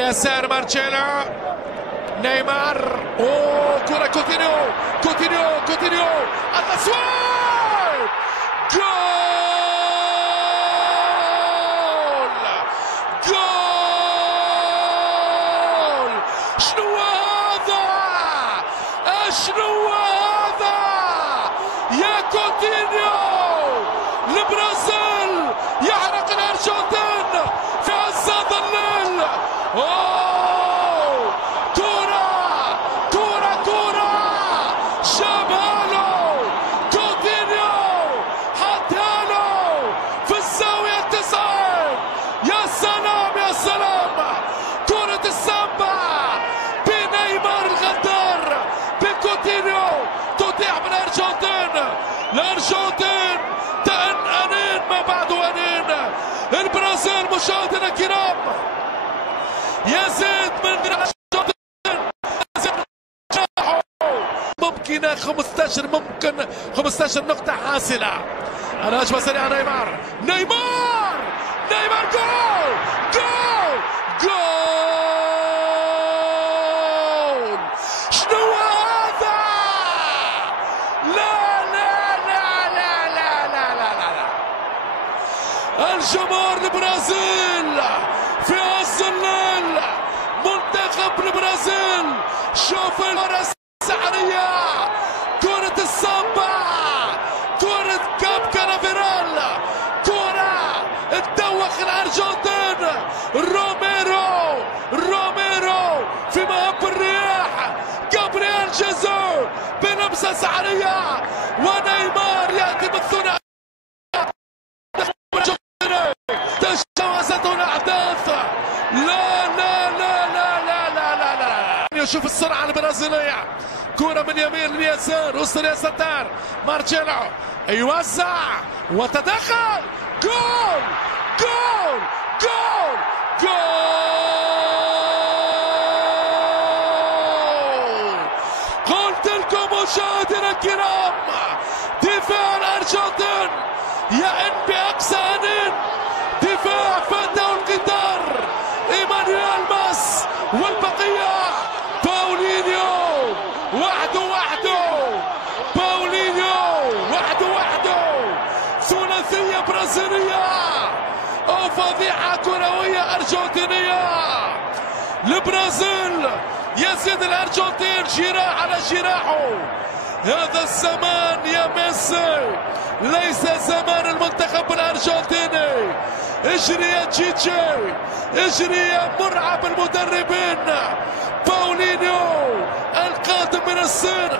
اليسار مارتشيلو، نيمار، كرة كوتينيو، كوتينيو التصويب، جول جول. شنو هذا؟ يا كوتينيو، البرازيل يحرق الارجنتين في عز الليل. كرة جابها له كوتينيو، حطها له في الزاوية 90. يا سلام يا سلام، كرة السامبا بنيمار الغدار بكوتينيو تتيح بالارجنتين. الارجنتين أنين ما بعد أنين. البرازيل مشاهدينا الكرام يزيد من الارجنتين، ممكن 15 نقطة حاصلة. الهجمة سريعة، نيمار جول. شنو هذا؟ لا الجمهور البرازيل في عز الليل، منتخب البرازيل. شوف الكرة السحرية، كرة السامبا، كرة كاب كانافيرال، كرة تدوخ الارجنتين. روميرو في مهب الرياح، جابرييل جيزو بلمسة سحرية، ونيمار يأتي بالثنائي. تجاوزته الأحداث. لا شوف السرعة البرازيلية، كرة من يمين ليسار، وسط اليسار مارتشيلو يوزع وتدخل، جول. قلت لكم مشاهدينا الكرام، دفاع الارجنتين يئن باقصى انين، دفاع فاته القطار. ايمانويل ماس والبقيه باولينيو وحده، ثلاثيه برازيليه او فضيحه كرويه ارجنتينيه. البرازيل يزيد الارجنتين جراح على جراحه. هذا الزمان يا ميسي ليس زمان المنتخب الارجنتيني. اجري يا تشيتشي، اجري يا مرعب المدربين. باولينيو القادم من الصين.